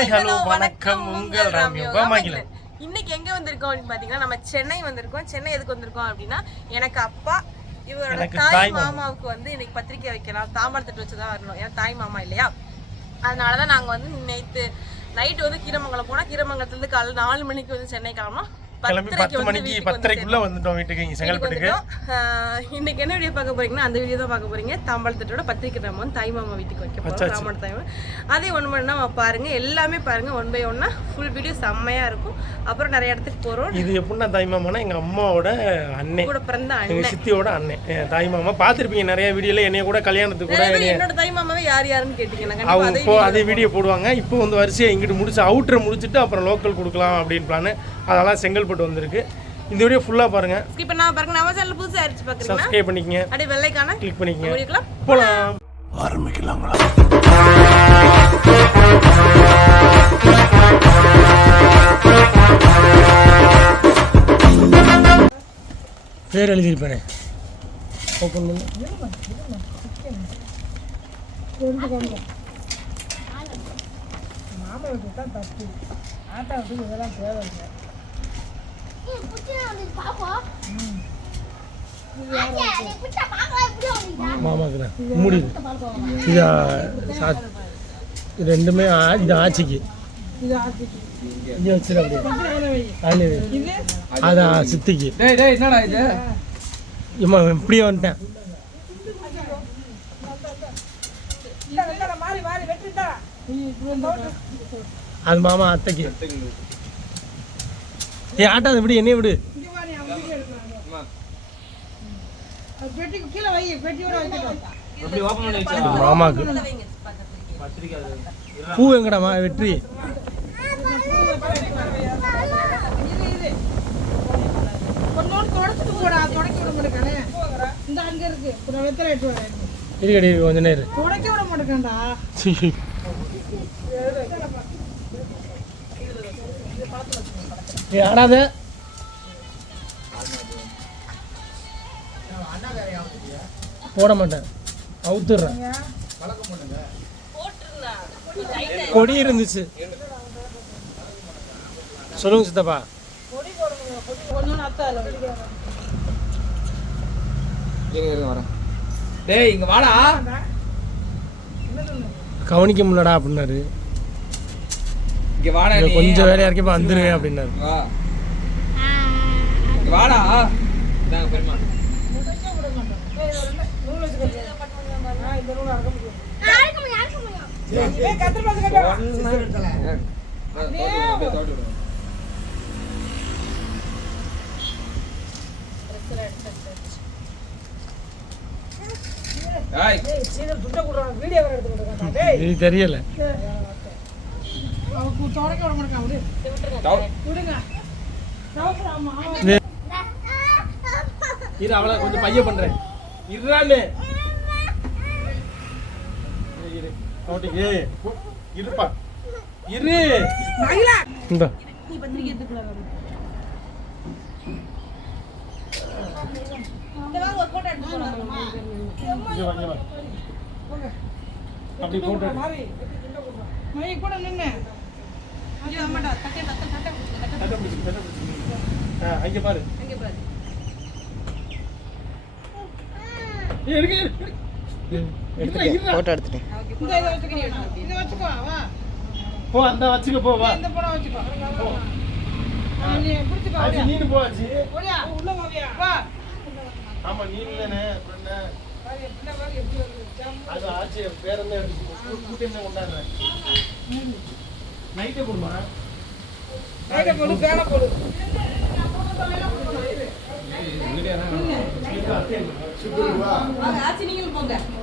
Hi hello வணக்கம். உங்கள் ராம் யோகா மகிழன். இன்னைக்கு எங்க வந்திருக்கோம் அப்படின்னு பாத்தீங்கன்னா நம்ம சென்னை வந்திருக்கோம். சென்னை எதுக்கு வந்திருக்கோம் அப்படின்னா எனக்கு அப்பா இவரோட தாய் தாய் மாமா. மாமாவுக்கு வந்து இன்னைக்கு பத்திரிக்கை வைக்கலாம். தாம்பாளத்தட்டு வச்சுதான் வரணும். ஏன்னா தாய் மாமா இல்லையா? அதனாலதான் நாங்க வந்து நேத்து நைட் வந்து கீரமங்கலம் போனா கீரமங்கலத்துல இருந்து காலைல நாலு மணிக்கு வந்து சென்னை கிளம்பணும் கிளம்பி பத்து மணிக்கு பத்தரைக்குள்ள வந்துட்டோம் வீட்டுக்கு. இங்க செங்கல்பட்டுக்கு இன்னைக்கு என்ன வீடியோ பார்க்க போறீங்கன்னா அந்த வீடியோ தான் பார்க்க போறீங்க. தாம்பாளத்தட்டோட பத்திரிக்கை வந்து தாய் மாமா வீட்டுக்கு வைக்க போறோம். ராமன் தாய். அதே ஒன்று பண்ணா பாருங்க. எல்லாமே பாருங்க. ஒன் பை ஒன்னா ஃபுல் வீடியோ செம்மையா இருக்கும். அப்புறம் நிறைய இடத்துக்கு போறோம். இது எப்படின்னா தாய் மாமானா எங்க அம்மாவோட அண்ணன் கூட பிறந்த அண்ணன் சித்தியோட அண்ணன் தாய் மாமா. பார்த்துருப்பீங்க நிறைய வீடியோல என்னைய கூட கல்யாணத்துக்கு கூட என்னோட தாய் மாமாவே யார் யாருன்னு கேட்டீங்க நான் கண்டிப்பா அவங்க அதே இப்போ அதே வீடியோ போடுவாங்க. இப்போ வந்து வரிசையாக இங்கிட்டு முடிச்சு அவுட்டரை முடிச்சுட்டு அப்புறம் லோக்கல் கொடுக்கலாம் அப்படின்னு பிளான் அதெல்லாம் செங்கல்பட்டு வந்திருக்கு. இந்த வீடியோ ஃபுல்லாக பாருங்க. ஸ்கிப் பண்ணா பாருங்க. நம்ம சேனல் புதுசா ஆயிடுச்சு பாக்குறீங்களா? சப்ஸ்கிரைப் பண்ணிக்கங்க. அப்படியே வெள்ளைக்கான கிளிக் பண்ணிக்கங்க. வீடியோக்கலாம் போகலாம் பேர் எழுதியிருப்பேனே. ஓப்பன் பண்ணு. மாமாக்கு தான் முடியுது இது ஆ, சா- இது ரெண்டுமே இது ஆச்சிக்கு. இங்கே வச்சிரு அப்படியே. அதில் வை. அது ஆ, சித்திக்கு. டேய் டேய் என்னடா இது? இம்மா இப்படியே வந்துட்டேன். அது மாமா அத்தைக்கு. ஏ விடு என்னைய விடு. வச்சா இது மாமாக்கு. பூ எங்கடாமா வெற்றி. இருக்கடி கொஞ்ச நேரம் சீ. ஏய் ஆடாத போட மாட்டேன். அவுத்துடுறேன். கொடி இருந்துச்சு. சொல்லுங்க சித்தப்பா. வரேன் டேய் இங்க வாடா. கவனிக்க முடியலடா அப்படின்னாரு. இங்க வாடா கொஞ்சம் வேலையா இருக்கப்ப வந்துருங்க அப்படின்னாரு. வா. இங்க வாடா. இந்தாங்க பெருமா ஏய் இது தெரியல டவு- இரு அவளை கொஞ்சம் பைய பண்றேன். இருறாமே இரு கவுண்டிங் ஏய் போ- இருப்பா. இரு. இந்த நீ பத்திரிக்கை எடுத்துக்கலாம் இந்த. வாங்க ஒரு போட்டோ எடுத்து போலாம் இங்க வா, இங்க வா. அப்படி போட்டு ஐயோ அம்மாடா அங்க பாரு அங்கே பாரு போட்டோ எடுத்துட்டேன் போ அந்த வச்சுக்க போ வா போ. ஆச்சி, நீனு போ ஆமா நீனு தானே அப்புறம் அது ஆச்சு எடுத்து கூட்டி என்ன கொண்டாடுறேன் நைட்டே போங்க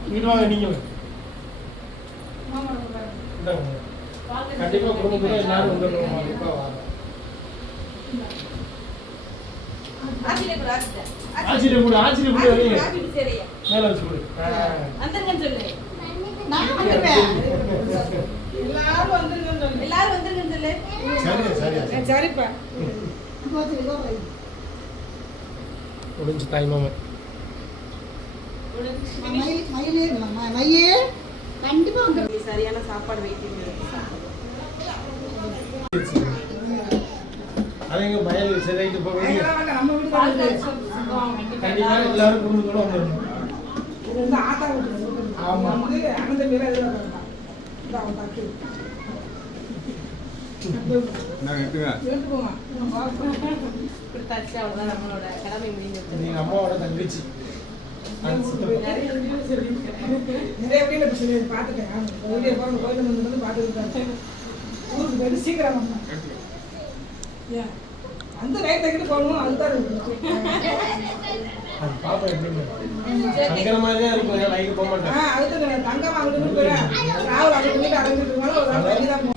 இங்கிட்டு வாங்க நீங்க இந்தாங்க. கண்டிப்பா குடும்பத்தோட எல்லாரும் வந்துடுவோம் கண்டிப்பா வாங்க. ஆச்சரிய கூட ஆச்சரிய கூட மேல வச்சு கொடு. வந்துருங்கன்னு சொல்லு. எல்லாரும் வந்துருங்கன்னு சொல்லு. சரியா சரியா முடிஞ்சு தாய் வந்துடும் சரியான சாப்பாடு வெயிட்டிங் அவங்க பயல் சரியாயிட்டு போக கண்டிப்பா எல்லாரும் குடும்பத்தோட வந்துடணும். ஆமா. நம்மளோட கடமை முடிஞ்சு நீங்க அம்மாவோட தங்கச்சி நிறைய வீடியோ சொல்லி பார்த்துட்டேன் வீடியோ போகிற கோயில் வந்து பார்த்துக்கிட்டு ஊருக்கு போயிட்டு சீக்கிரம் அந்த ரைட் தக்கிட்டு போகணும் அதுதான் பாப்பா தான் இருக்கும் போக ஆ மாட்டேன் அதுக்கு தங்கம் அங்கிட்டு போகிறேன் ராகுல் அங்கே அடைஞ்சிட்டு இருந்தாலும் ஒரு தான்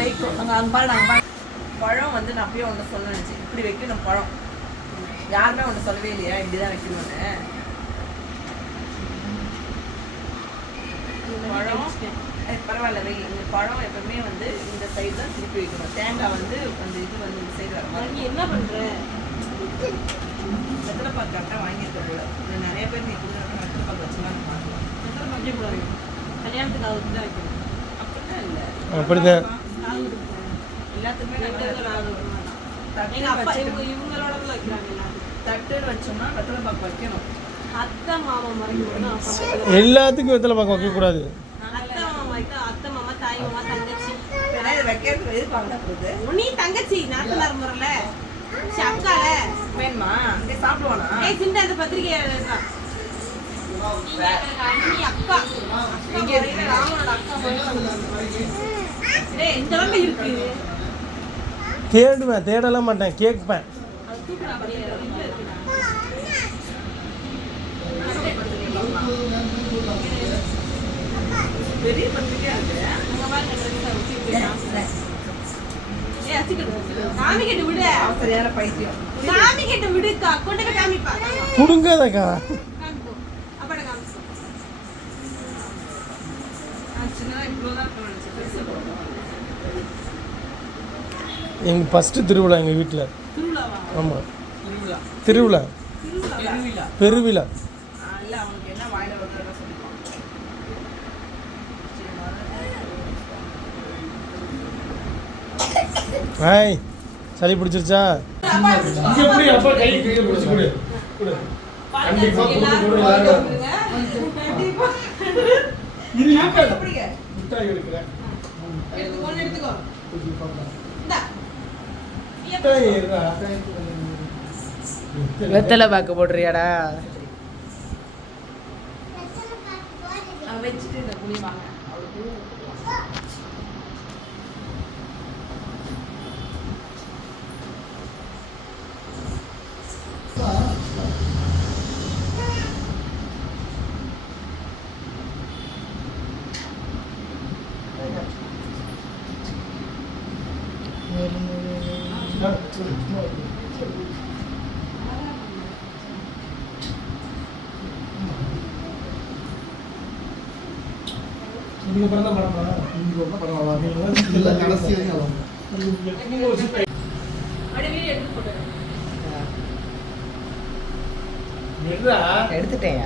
அங்கே அங்கே பாரு நாங்கள் பழம் வந்து நான் அப்படியே ஒன்று சொல்ல நினச்சேன். இப்படி வைக்கணும் பழம். யாருமே ஒன்று சொல்லவே இல்லையா? இப்படி தான் வைக்கணும்னு. பழம் பரவாயில்ல வை. இந்த பழம் எப்பவுமே வந்து இந்த சைடு தான் திருப்பி வைக்கணும். தேங்காய் வந்து அந்த இது வந்து இந்த சைடு வர மாதிரி. நீ என்ன பண்ற? வெத்தலை பாக்கு கரெக்டாக வாங்கியிருக்க போல. இது நிறைய பேர் நீ கொடுக்குறப்ப வெத்தலை பாக்கு வச்சுலாம் எத்தனை மஞ்சள் கூட கல்யாணத்துக்கு அதுக்கு தான் வைக்கணும். அப்படிலாம் இல்லை அப்படிதான். எல்லாத்துக்குமே அப்பா. தட்டுன்னு வச்சோம்னா வெத்தலை பாக்கு வைக்கணும். அத்தை மாமா மறைக்க அப்பா. எல்லாத்துக்கும் வெத்தலை பார்க்க வைக்கக்கூடாது அத்தை மாமா அத்தை மாமா தாய் மாமா தங்கச்சி. வைக்கிறதுக்கு போகுது நீ தங்கச்சி நாத்தனார் முறைல சரி, அக்கால. வேணுமா? அங்கே சாப்பிடுவானா? ஏய் சின்ன அந்த அக்கா. எங்க இருக்கு? ராமனோட அக்கா தேடுவேன் தேடலாம் மாட்டேன் கேட்பேன். அது தூக்குறா பாரு, இங்க இருக்குடா. பெரிய பத்திரிக்கையா இருக்கு அங்க பாருங்க dress அ வச்சு போயிட்டான். ஏய், அசிக்கட்டு, அசிக்கட்டு. சாமி கிட்ட விடு சரியான பைத்தியம் சாமி கிட்ட விடுக்கா கொண்டு போய் காமிப்பா கொடுங்காதக்கா காமிப்போ அப்பட காமிச்சு நான் சின்னதாக இவ்வளோ தான் நினச்சேன் பெருசு எங்கள் ஃபஸ்ட்டு திருவிழா எங்கள் வீட்டில் ஆமாம் திருவிழா. பெருவிழா. ஹாய் சளி பிடிச்சிருச்சா. எடுத்துக்கோ ஒண்ணு எடுத்துக்கோ இந்தா மிட்டாய் எடுறா. வெத்தலை பாக்கு போடுறியாடா? வச்சுட்டு இந்த புளி வாங்க. தான். படமா? எடுறா. எடுத்துட்டேன்.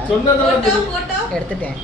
போட்டோ. எடுத்துட்டேன்.